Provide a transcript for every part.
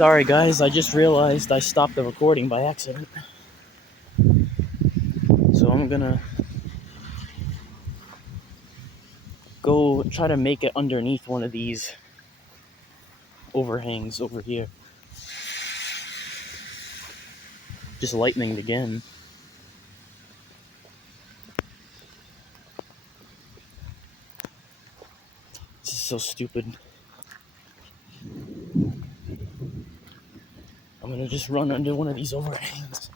Sorry guys, I just realized I stopped the recording by accident. So I'm gonna go try to make it underneath one of these overhangs over here. Just lightninged again. This is so stupid. I'm gonna just run under one of these overhangs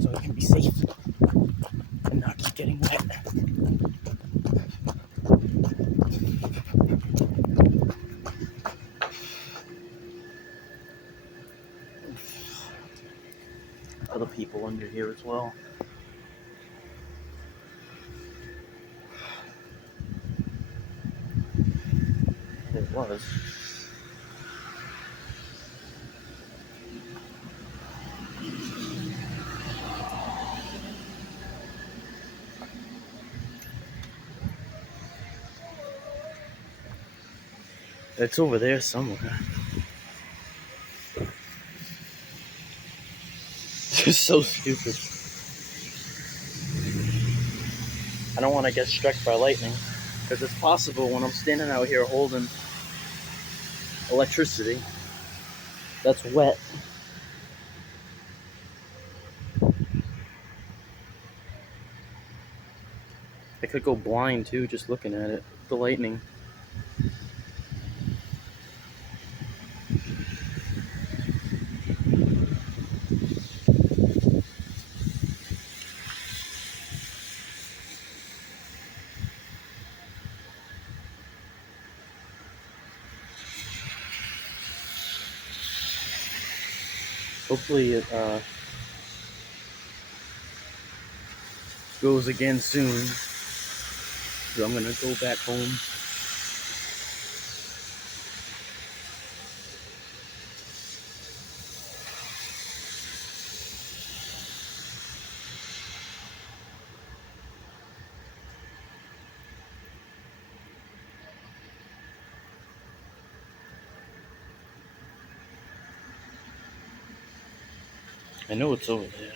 so I can be safe and not keep getting wet. Other people under here as well. It was. It's over there somewhere. This is so stupid. I don't want to get struck by lightning, because it's possible when I'm standing out here holding electricity that's wet. I could go blind too just looking at it, the lightning. Hopefully it goes again soon. So I'm gonna go back home. I know it's over there.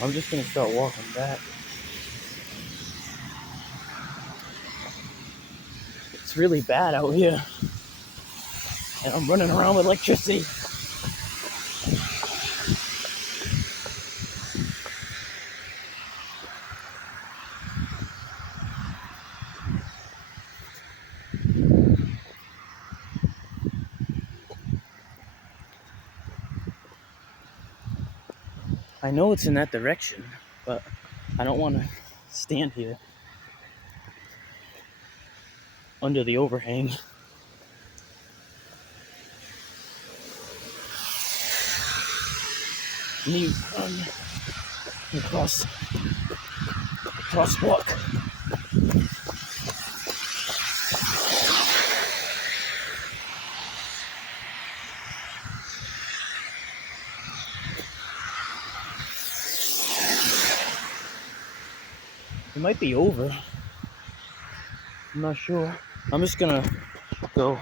I'm just gonna start walking back. It's really bad out here. And I'm running around with electricity. I know it's in that direction, but I don't want to stand here under the overhang. Me run across the crosswalk. It might be over. I'm not sure. I'm just gonna go